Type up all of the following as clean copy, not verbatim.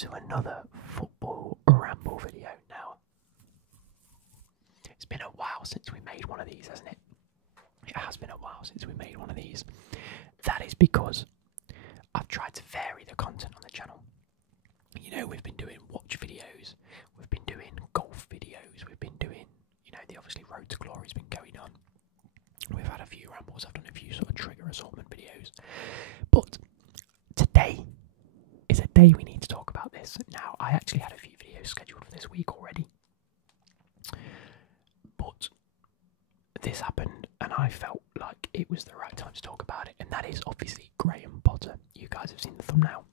to another football ramble video now. It's been a while since we made one of these, hasn't it? It has been a while since we made one of these. That is because I've tried to vary the content on the channel. You know, we've been doing watch videos, we've been doing golf videos, we've been doing, you know, the obviously Road to Glory has been going on. We've had a few rambles, I've done a few sort of trigger assortment videos. But today is a day we need to talk about this. Now, I actually had a few videos scheduled for this week already. But this happened and I felt like it was the right time to talk about it. And that is obviously Graham Potter. You guys have seen the thumbnail.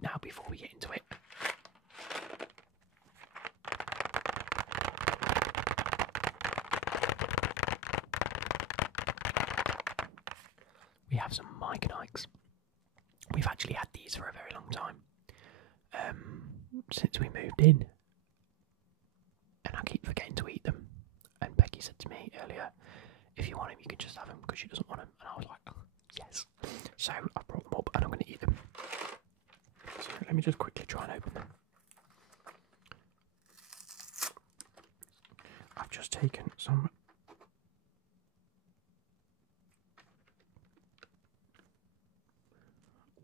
Now, before we get into it, we have some Mike Nikes. We've actually had these for a very long time, since we moved in, and I keep forgetting to eat them. And Becky said to me earlier, if you want them, you can just have them because she doesn't want them. And I was like, oh, yes. So I brought them up and I'm going to eat them. So let me just quickly try and open them. I've just taken some.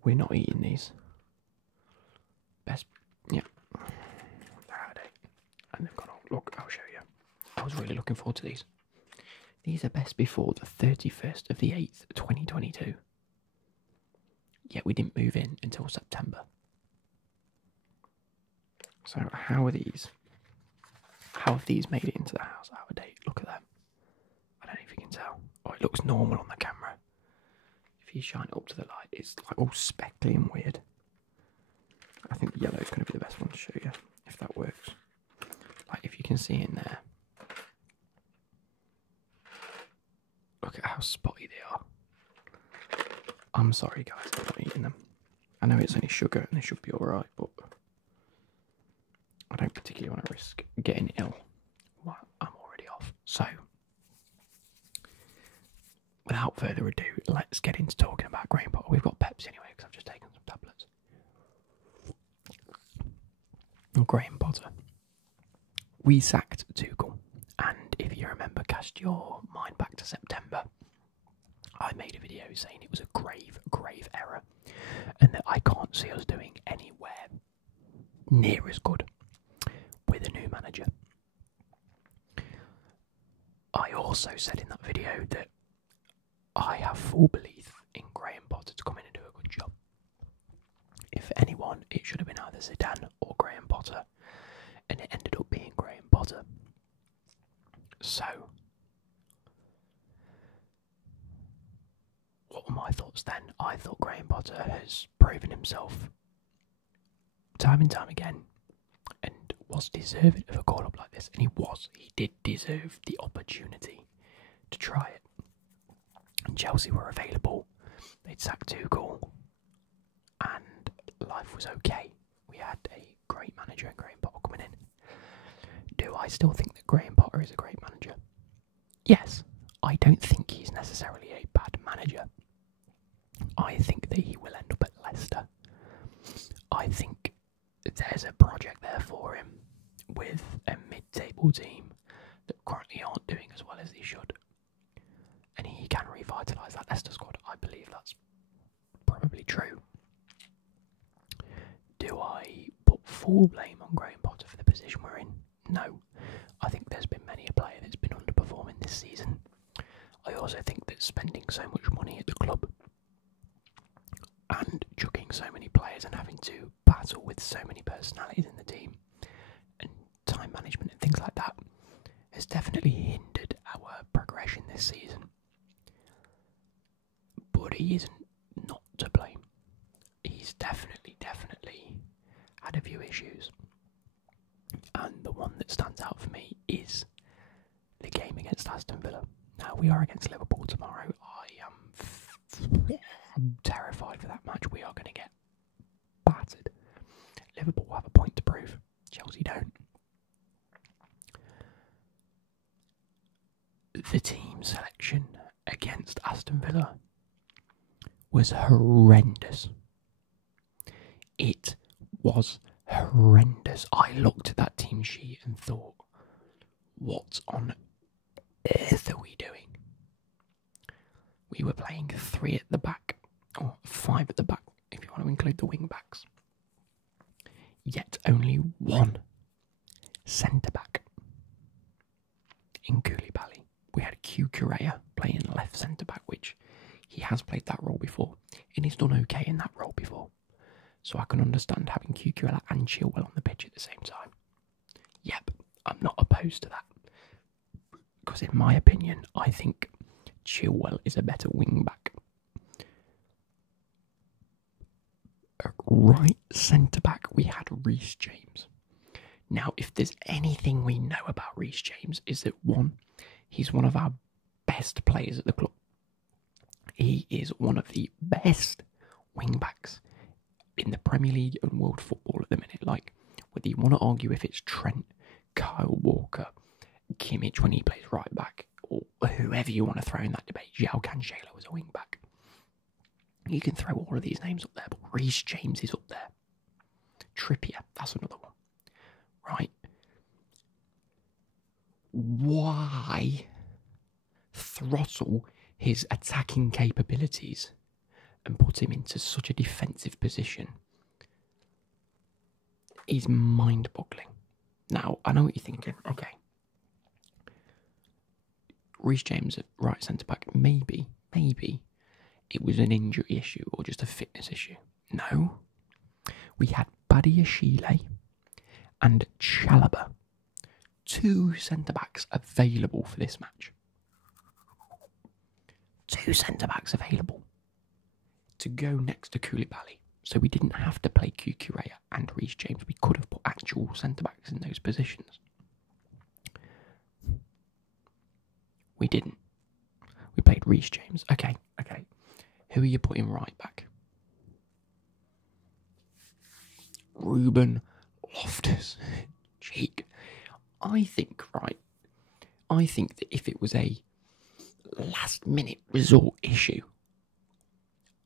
We're not eating these. Best, yeah. They're out of date. And they've got all, look, I'll show you. I was really looking forward to these. These are best before the 31st of the 8th, 2022. Yet we didn't move in until September. So how are these? How have these made it into the house out of date? Look at them. I don't know if you can tell. Oh, it looks normal on the camera. If you shine it up to the light, it's like all speckly and weird. I think the yellow is going to be the best one to show you, if that works. Like if you can see in there. Look at how spotty they are. I'm sorry guys, I'm not eating them. I know it's only sugar and they should be alright, but I don't particularly want to risk getting ill while I'm already off. So, without further ado, let's get into talking about Graham Potter. We've got Pepsi anyway, because I've just taken some tablets. Graham Potter. We sacked Tuchel, and if you remember, cast your mind back to September, I made a video saying it was a grave, grave error, and that I can't see us doing anywhere near as good with a new manager. I also said in that video that I have full belief in Graham Potter to come in and do a good job. If anyone, it should have been either Zidane or Graham Potter, and it ended up being Graham Potter. So, what were my thoughts then? I thought Graham Potter has proven himself time and time again and was deserving of a call-up like this, and he was. He did deserve the opportunity to try it. And Chelsea were available. They'd sacked Tuchel, and life was okay. We had a great manager in Graham Potter coming in. Do I still think that Graham Potter is a great manager? Yes. I don't think he's necessarily a bad manager. I think that he will end up at Leicester. I think there's a project there for him with a mid-table team that currently aren't doing as well as they should. And he can revitalise that Leicester squad. I believe that's probably true. Do I put full blame on Graham Potter for the position we're in? No. I think there's been many a player that's been underperforming this season. I also think that spending so much money at the club and chucking so many players and having to battle with so many personalities in the team and time management and things like that has definitely hindered our progression this season. But he isn't not to blame. He's definitely had a few issues. And the one that stands out for me is the game against Aston Villa. Now, we are against Liverpool tomorrow. I'm terrified for that match. We are going to get battered. Liverpool have a point to prove. Chelsea don't. The team selection against Aston Villa was horrendous. It was horrendous. I looked at that team sheet and thought, what on earth are we doing? We were playing 3 at the back, or 5 at the back, if you want to include the wing backs. Yet only 1 centre back in Koulibaly. We had Cucurella playing left centre back, which he has played that role before, and he's done okay in that role before. So I can understand having Cucurella and Chilwell on the pitch at the same time. Yep, I'm not opposed to that. Because in my opinion, I think Chilwell is a better wing back. Right centre back, we had Reece James. Now, if there's anything we know about Reece James, is that 1, he's one of our best players at the club. He is one of the best wing backs in the Premier League and world football at the minute. Like, whether you want to argue if it's Trent, Kyle Walker, Kimmich when he plays right back, or whoever you want to throw in that debate, João Cancelo as a wing back. You can throw all of these names up there, but Reece James is up there. Trippier, that's another one. Right? Why throttle his attacking capabilities and put him into such a defensive position is mind-boggling. Now, I know what you're thinking. Okay. Reece James at right centre-back, maybe it was an injury issue or just a fitness issue. No. We had Badiashile and Chalobah, 2 centre-backs available for this match. 2 centre-backs available to go next to Koulibaly. So we didn't have to play Cucurella and Reece James. We could have put actual centre-backs in those positions. We didn't. We played Reece James. Okay. Who are you putting right back? Ruben Loftus-Cheek. I think that if it was a last-minute resort issue,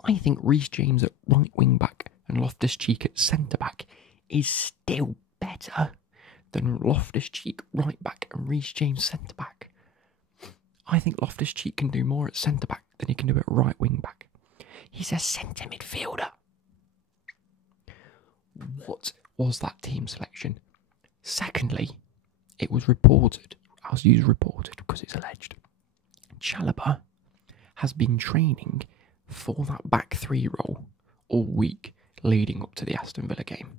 I think Reece James at right wing-back and Loftus-Cheek at centre-back is still better than Loftus-Cheek right-back and Reece James centre-back. I think Loftus-Cheek can do more at centre-back than he can do at right wing-back. He's a centre midfielder. What was that team selection? Secondly, it was reported, I'll use reported because it's alleged, Chalobah has been training for that back 3 role all week leading up to the Aston Villa game.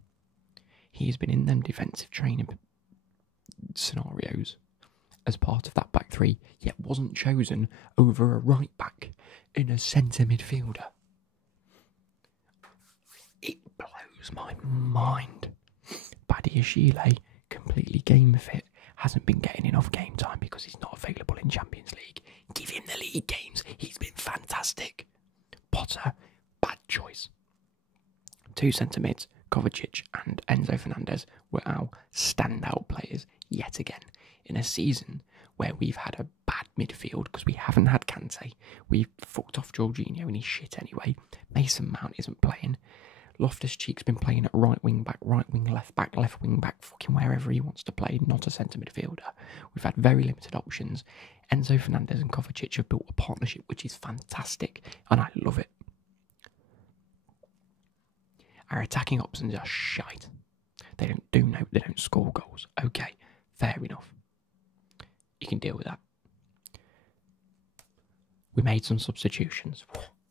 He's been in them defensive training scenarios as part of that back 3, yet wasn't chosen over a right back in a centre midfielder. It blows my mind. Badiashile, completely game fit, hasn't been getting enough game time because he's not available in Champions League. Give him the league games, he's been fantastic. Potter, bad choice. 2 centre mids, Kovacic and Enzo Fernandez were our standout players yet again in a season where we've had a bad midfield because we haven't had Kante. We've fucked off Jorginho and he's shit anyway. Mason Mount isn't playing. Loftus-Cheek's been playing at right wing back, right wing left back, left wing back, fucking wherever he wants to play, not a centre midfielder. We've had very limited options. Enzo Fernandez and Kovacic have built a partnership which is fantastic and I love it. Our attacking options are shite. They don't score goals. Okay, fair enough. You can deal with that. We made some substitutions.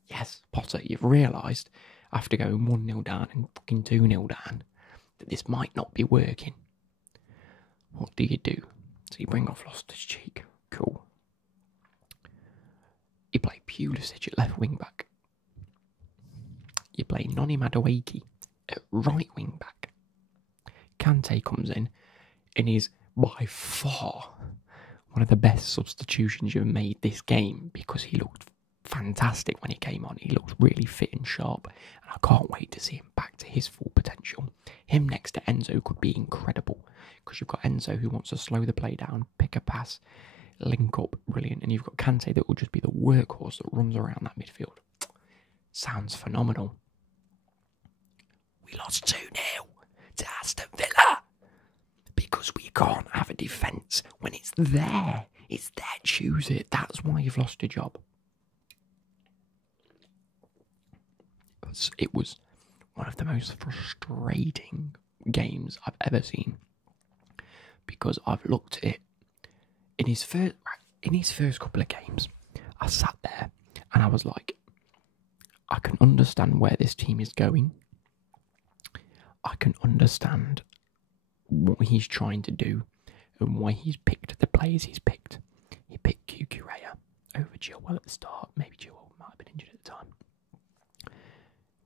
Yes, Potter, you've realised after going 1-0 down and fucking 2-0 down that this might not be working. What do? So you bring off Loftus-Cheek. Cool. You play Pulisic at left wing back. You play Noni Madueke at right wing back. Kante comes in and is by far one of the best substitutions you've made this game because he looked fantastic when he came on. He looked really fit and sharp and I can't wait to see him back to his full potential. Him next to Enzo could be incredible because you've got Enzo who wants to slow the play down, pick a pass, link up, brilliant, and you've got Kante that will just be the workhorse that runs around that midfield. Sounds phenomenal. We lost 2-0. to Aston Villa. Because we can't have a defence when it's there. It's there, choose it. That's why you've lost a job. It was one of the most frustrating games I've ever seen. Because I've looked at it in his first couple of games. I sat there and I was like, I can understand where this team is going. I can understand what he's trying to do and why he's picked the players he's picked. He picked Cucurella over Chilwell at the start. Maybe Chilwell might have been injured at the time.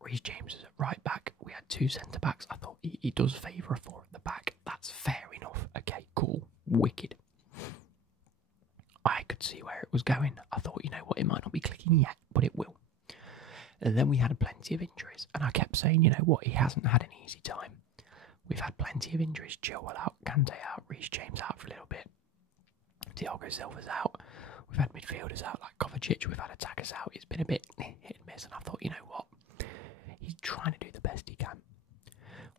Reece James was at right back. We had 2 centre backs. I thought he does favour a 4 at the back. That's fair enough. Okay, cool. Wicked. I could see where it was going. I thought, you know what, it might not be clicking yet, but it will. And then we had plenty of injuries. And I kept saying, you know what, he hasn't had an easy time. We've had plenty of injuries. Chilwell out, Kante out, Reece James out for a little bit. Thiago Silva's out. We've had midfielders out like Kovacic. We've had attackers out. It's been a bit hit and miss. And I thought, you know what, he's trying to do the best he can.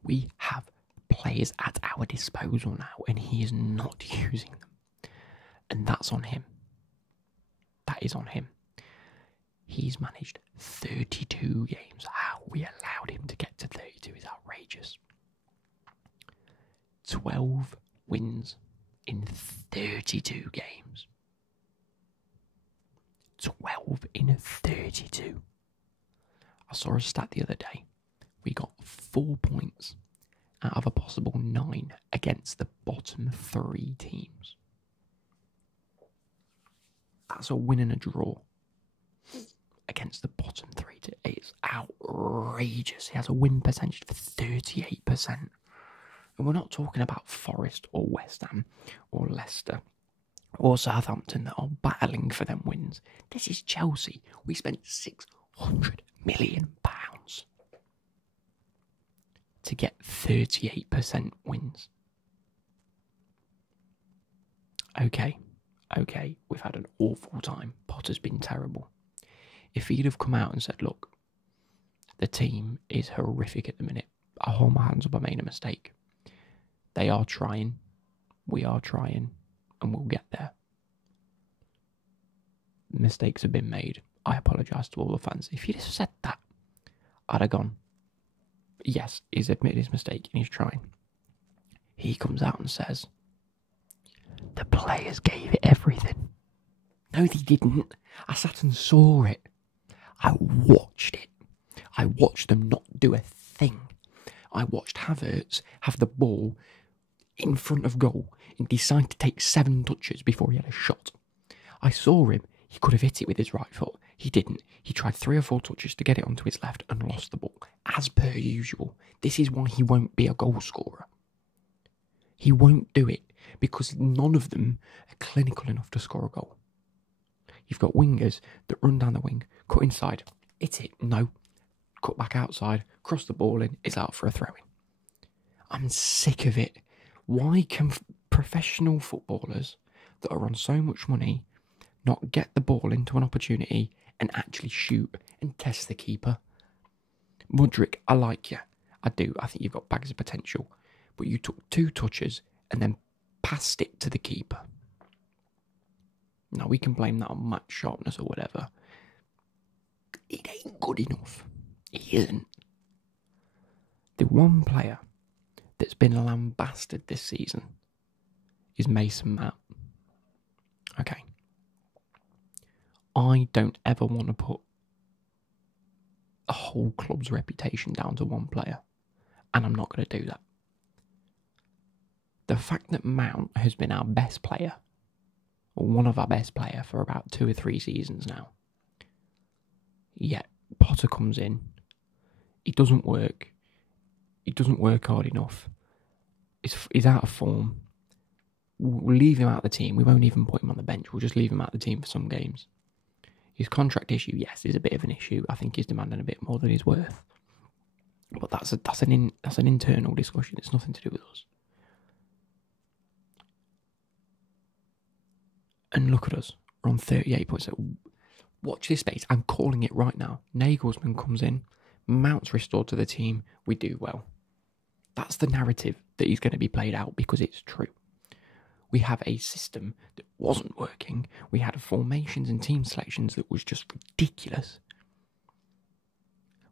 We have players at our disposal now, and he is not using them. And that's on him. That is on him. He's managed 32 games. How we allowed him to get to 32 is outrageous. 12 wins in 32 games. 12 in 32. I saw a stat the other day. We got 4 points out of a possible 9 against the bottom 3 teams. That's a win and a draw against the bottom 3. It's outrageous. He has a win percentage of 38%. And we're not talking about Forest or West Ham or Leicester or Southampton that are battling for them wins. This is Chelsea. We spent £600 million to get 38% wins. Okay, we've had an awful time. Potter's been terrible. If he'd have come out and said, look, the team is horrific at the minute. I hold my hands up, I made a mistake. They are trying. We are trying. And we'll get there. Mistakes have been made. I apologise to all the fans. If he'd have said that, I'd have gone, yes, he's admitted his mistake and he's trying. He comes out and says, the players gave it everything. No, they didn't. I sat and saw it. I watched it. I watched them not do a thing. I watched Havertz have the ball in front of goal and decide to take 7 touches before he had a shot. I saw him. He could have hit it with his right foot. He didn't. He tried 3 or 4 touches to get it onto his left and lost the ball. As per usual. This is why he won't be a goal scorer. He won't do it because none of them are clinical enough to score a goal. You've got wingers that run down the wing, cut inside, hit it, no, cut back outside, cross the ball in, it's out for a throw-in. I'm sick of it. Why can professional footballers that are on so much money not get the ball into an opportunity and actually shoot and test the keeper? Mudryk, I like you. I do. I think you've got bags of potential. But you took 2 touches and then passed it to the keeper. Now, we can blame that on match sharpness or whatever. It ain't good enough. It isn't. The one player that's been lambasted this season is Mason Mount. Okay. I don't ever want to put a whole club's reputation down to one player. And I'm not going to do that. The fact that Mount has been our best player, or one of our best players for about 2 or 3 seasons now. Yet Potter comes in. He doesn't work. He doesn't work hard enough. He's out of form. We'll leave him out of the team. We won't even put him on the bench. We'll just leave him out of the team for some games. His contract issue, yes, is a bit of an issue. I think he's demanding a bit more than he's worth. But that's an internal discussion. It's nothing to do with us. And look at us. We're on 38 points. Watch this space. I'm calling it right now. Nagelsmann comes in. Mount's restored to the team. We do well. That's the narrative that is going to be played out because it's true. We have a system that wasn't working. We had formations and team selections that was just ridiculous.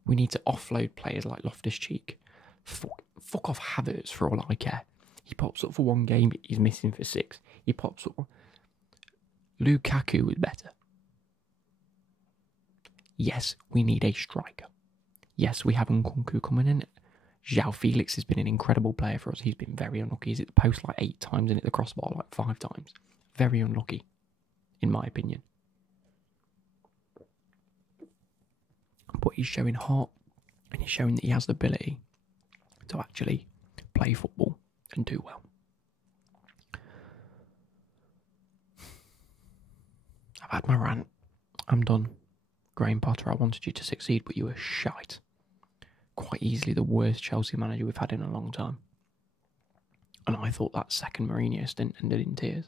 We need to offload players like Loftus-Cheek. Fuck off Havertz for all I care. He pops up for one game, he's missing for 6. He pops up. Lukaku was better. Yes, we need a striker. Yes, we have Nkunku coming in. João Felix has been an incredible player for us. He's been very unlucky. He's hit the post like 8 times and hit the crossbar like 5 times. Very unlucky, in my opinion. But he's showing heart and he's showing that he has the ability to actually play football and do well. I've had my rant. I'm done. Graham Potter, I wanted you to succeed, but you were shite. Quite easily the worst Chelsea manager we've had in a long time. And I thought that second Mourinho stint ended in tears.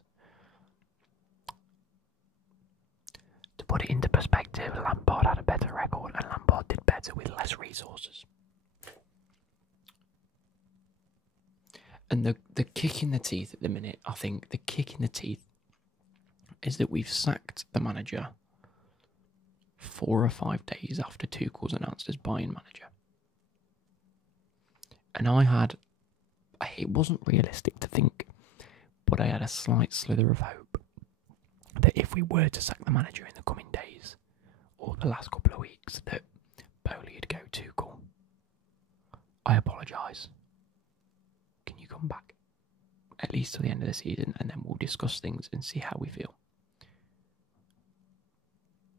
To put it into perspective, Lampard had a better record and Lampard did better with less resources. And the kick in the teeth at the minute, I think the kick in the teeth is that we've sacked the manager 4 or 5 days after Tuchel's announced as Bayern manager. And it wasn't realistic to think, but I had a slight slither of hope that if we were to sack the manager in the coming days, or the last couple of weeks, that Bowley would go Tuchel. I apologise. Can you come back? At least till the end of the season, and then we'll discuss things and see how we feel.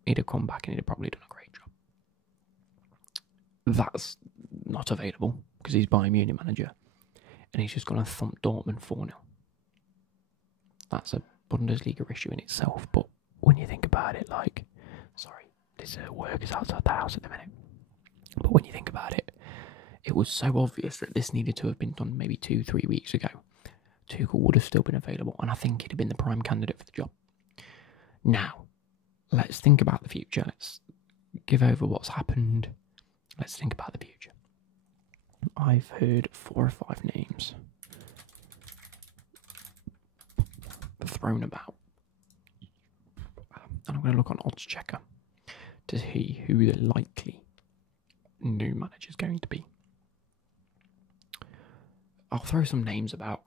He'd have come back and he'd have probably done a great job. That's not available because he's Bayern Munich manager and he's just going to thump Dortmund 4-0. That's a Bundesliga issue in itself, but when you think about it, this work is outside the house at the minute. But when you think about it, it was so obvious that this needed to have been done maybe 2-3 weeks ago. Tuchel would have still been available, and I think he'd have been the prime candidate for the job. Now, let's think about the future. Let's give over what's happened. Let's think about the future. I've heard 4 or 5 names thrown about. And I'm going to look on Odds Checker to see who the likely new manager is going to be. I'll throw some names about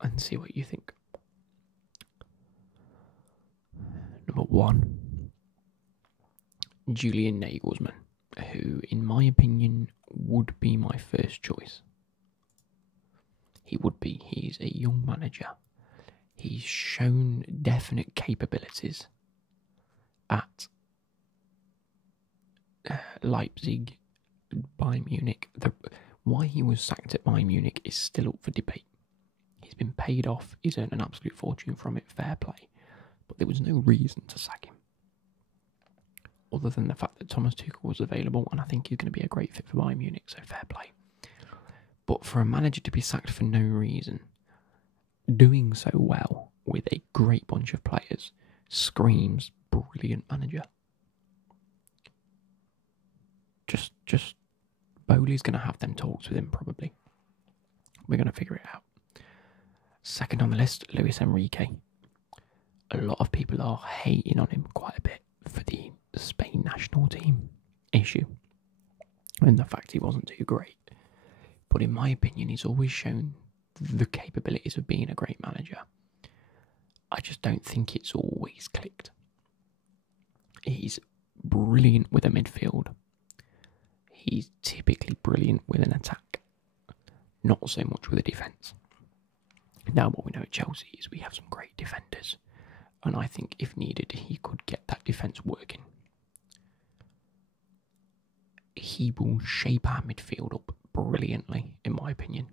and see what you think. Number 1, Julian Nagelsmann, who, in my opinion, would be my first choice. He would be. He's a young manager. He's shown definite capabilities at Leipzig, Bayern Munich. Why he was sacked at Bayern Munich is still up for debate. He's been paid off. He's earned an absolute fortune from it. Fair play. But there was no reason to sack him, other than the fact that Thomas Tuchel was available, and I think he's going to be a great fit for Bayern Munich, so fair play. But for a manager to be sacked for no reason, doing so well with a great bunch of players, screams brilliant manager. Just Bowley's going to have them talks with him, probably. We're going to figure it out. Second on the list, Luis Enrique. A lot of people are hating on him quite a bit for the Spain national team issue and the fact he wasn't too great. But in my opinion, he's always shown the capabilities of being a great manager. I just don't think it's always clicked. He's brilliant with a midfield. He's typically brilliant with an attack. Not so much with a defence. Now what we know at Chelsea is we have some great defenders. And I think if needed, he could get that defence working. He will shape our midfield up brilliantly, in my opinion.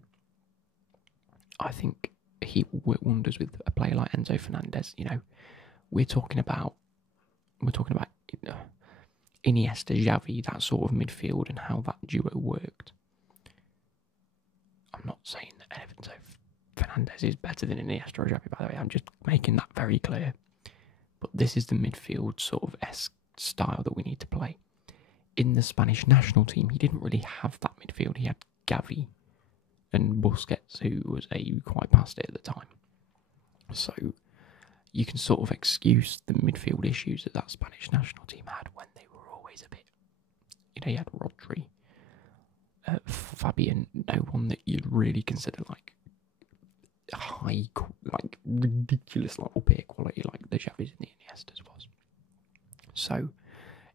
I think he will work wonders with a player like Enzo Fernandez. You know, we're talking about Iniesta, Xavi, that sort of midfield, and how that duo worked. I'm not saying that Enzo Fernandez is better than Iniesta or Xavi, by the way. I'm just making that very clear. But this is the midfield sort of esque style that we need to play. In the Spanish national team, he didn't really have that midfield. He had Gavi and Busquets, who was quite past it at the time. So you can sort of excuse the midfield issues that Spanish national team had when they were always a bit. You had Rodri, Fabian, no one that you'd really consider like high, like ridiculous, like up here quality, like the Xavis and the Iniestas was. So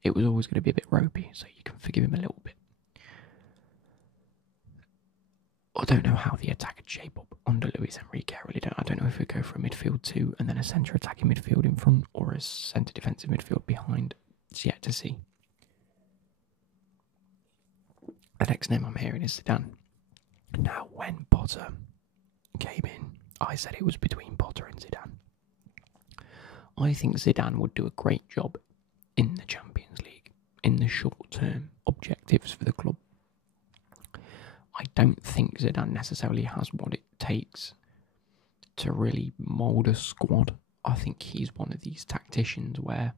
it was always going to be a bit ropey. So you can forgive him a little bit. I don't know how the attack would shape up under Luis Enrique. I really don't. I don't know if we go for a midfield 2 and then a centre attacking midfield in front or a centre defensive midfield behind. It's yet to see. The next name I'm hearing is Zidane. Now, when Potter came in, I said it was between Potter and Zidane. I think Zidane would do a great job in the Champions League, in the short-term objectives for the club. I don't think Zidane necessarily has what it takes to really mould a squad. I think he's one of these tacticians where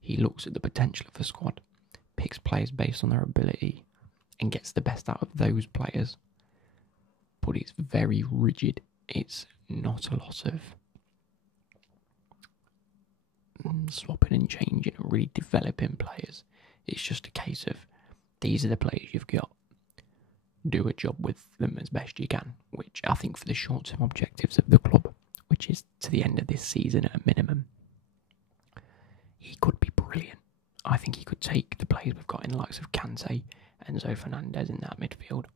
he looks at the potential of a squad, picks players based on their ability, and gets the best out of those players. But it's very rigid. It's not a lot of swapping and changing and really developing players. It's just a case of these are the players you've got. Do a job with them as best you can, which I think for the short-term objectives of the club, which is to the end of this season at a minimum, he could be brilliant. I think he could take the players we've got in the likes of Kante, Enzo Fernandez in that midfield,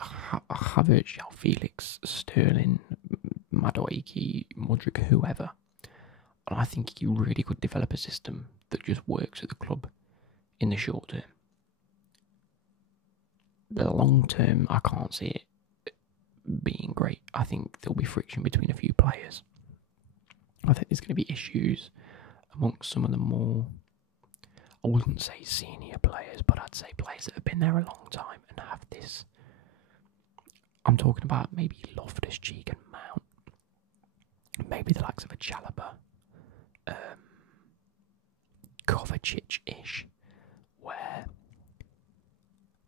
Havertz, João Felix, Sterling, Madueke, Modric, whoever. And I think he really could develop a system that just works at the club in the short term. The long term, I can't see it being great. I think there'll be friction between a few players. I think there's going to be issues amongst some of the more, I wouldn't say senior players, but I'd say players that have been there a long time and have this. I'm talking about maybe Loftus-Cheek and Mount, maybe the likes of a Chalobah, Kovacic-ish, where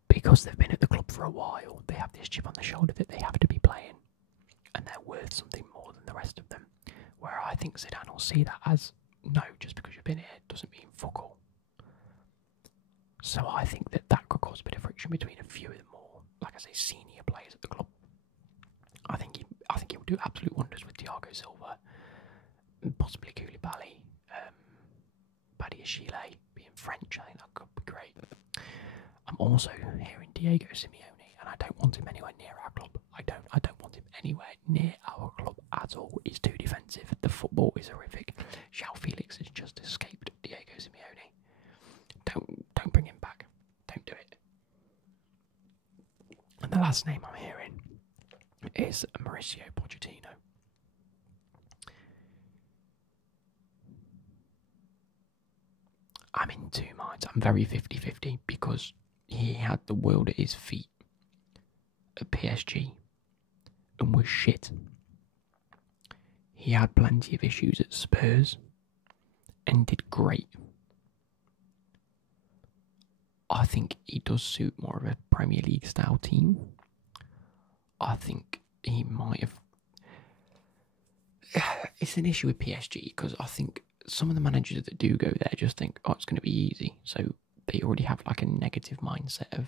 because they've been at the club for a while, they have this chip on the shoulder that they have to be playing, and they're worth something more than the rest of them. Where I think Zidane will see that as, no, just because you've been here doesn't mean fuck all. So I think that could cause a bit of friction between a few of the more, like I say, senior players at the club. I think he will do absolute wonders with Thiago Silva, possibly Koulibaly, Badiashile being French. I think that could be great. I'm also hearing Diego Simeone, and I don't want him anywhere near our club. I don't want him anywhere near our club at all. He's too defensive. The football is horrific. João Felix has just escaped Diego Simeone. Don't bring him back. Don't do it. And the last name I'm hearing is Mauricio Pochettino. I'm in two minds. I'm very 50-50 because he had the world at his feet at PSG and was shit. He had plenty of issues at Spurs and did great. I think he does suit more of a Premier League style team. I think he might have. It's an issue with PSG because I think some of the managers that do go there just think, oh, it's going to be easy. So they already have like a negative mindset of,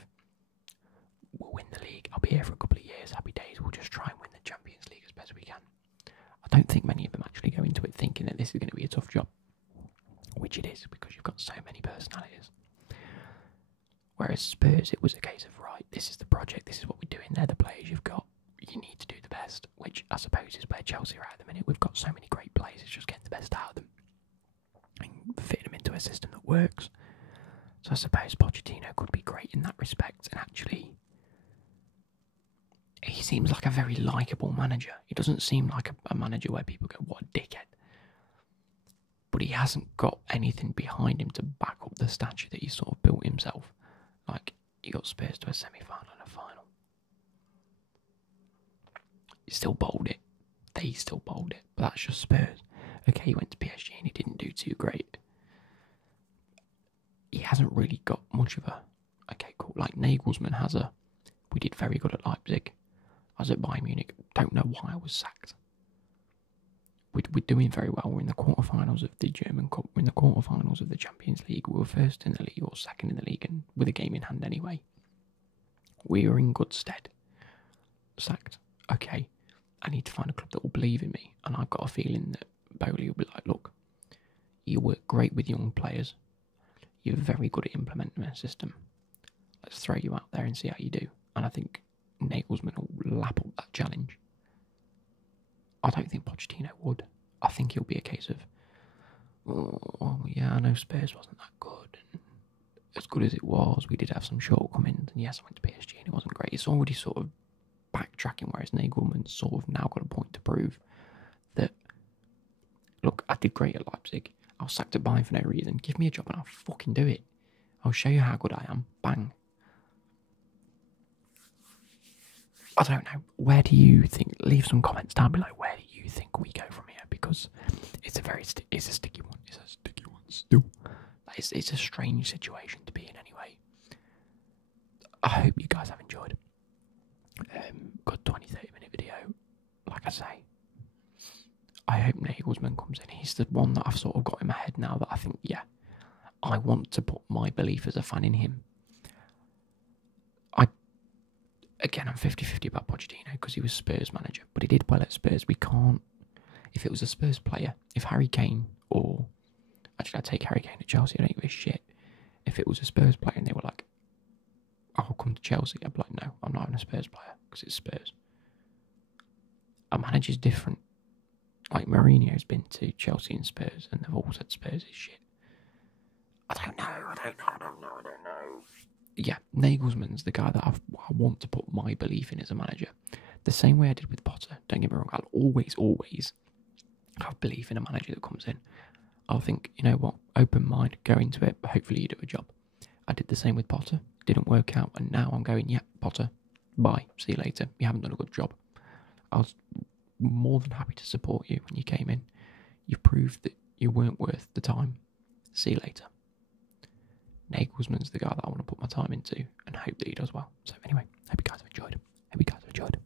we'll win the league. I'll be here for a couple of years. Happy days. We'll just try and win the Champions League as best we can. I don't think many of them actually go into it thinking that this is going to be a tough job, which it is because you've got so many personalities. Whereas Spurs, it was a case of, right, this is the project, this is what we're doing, they're the players you've got, you need to do the best, which I suppose is where Chelsea are at the minute. We've got so many great players, it's just getting the best out of them and fitting them into a system that works. So I suppose Pochettino could be great in that respect, and actually, he seems like a very likeable manager. He doesn't seem like a manager where people go, what a dickhead. But he hasn't got anything behind him to back up the stature that he sort of built himself. Like, he got Spurs to a semi-final and a final. He still bowled it. They still bowled it. But that's just Spurs. Okay, he went to PSG and he didn't do too great. He hasn't really got much of a... Okay, cool. Like, Nagelsmann has a We did very good at Leipzig. I was at Bayern Munich. Don't know why I was sacked. We're doing very well. We're in the quarterfinals of the German Cup. We're in the quarterfinals of the Champions League. We were first in the league or second in the league, and with a game in hand anyway. We are in good stead. Sacked. Okay. I need to find a club that will believe in me, and I've got a feeling that Bowley will be like, look, you work great with young players. You're very good at implementing a system. Let's throw you out there and see how you do. And I think Nagelsmann will lap up that challenge. I don't think Pochettino would. I think he'll be a case of, oh yeah, I know Spurs wasn't that good. And as good as it was, we did have some shortcomings. And yes, I went to PSG and it wasn't great. It's already sort of backtracking, whereas Nagelsmann's sort of now got a point to prove that, look, I did great at Leipzig. I was sacked at Bayern for no reason. Give me a job and I'll fucking do it. I'll show you how good I am. Bang. I don't know. Where do you think? Leave some comments down below. Where do you think we go from here? Because it's a sticky one. It's a sticky one still. It's a strange situation to be in anyway. I hope you guys have enjoyed. Good 20-30 minute video. Like I say, I hope Nagelsmann comes in. He's the one that I've sort of got in my head now that I think, yeah, I want to put my belief as a fan in him. Again, I'm 50-50 about Pochettino because he was Spurs manager, but he did well at Spurs. We can't, if it was a Spurs player, if Harry Kane or, actually I'd take Harry Kane at Chelsea, I don't give a shit. If it was a Spurs player and they were like, I'll come to Chelsea, I'd be like, no, I'm not having a Spurs player because it's Spurs. A manager's different. Like Mourinho's been to Chelsea and Spurs and they've all said Spurs is shit. I don't know. Yeah, Nagelsmann's the guy that I want to put my belief in as a manager. The same way I did with Potter. Don't get me wrong, I'll always have belief in a manager that comes in. I'll think, you know what, open mind, go into it, but hopefully you do a job. I did the same with Potter. It didn't work out, and now I'm going, yeah, Potter, bye, see you later. You haven't done a good job. I was more than happy to support you when you came in. You proved that you weren't worth the time. See you later. Nagelsmann's the guy that I want to put my time into and hope that he does well. So anyway, hope you guys have enjoyed.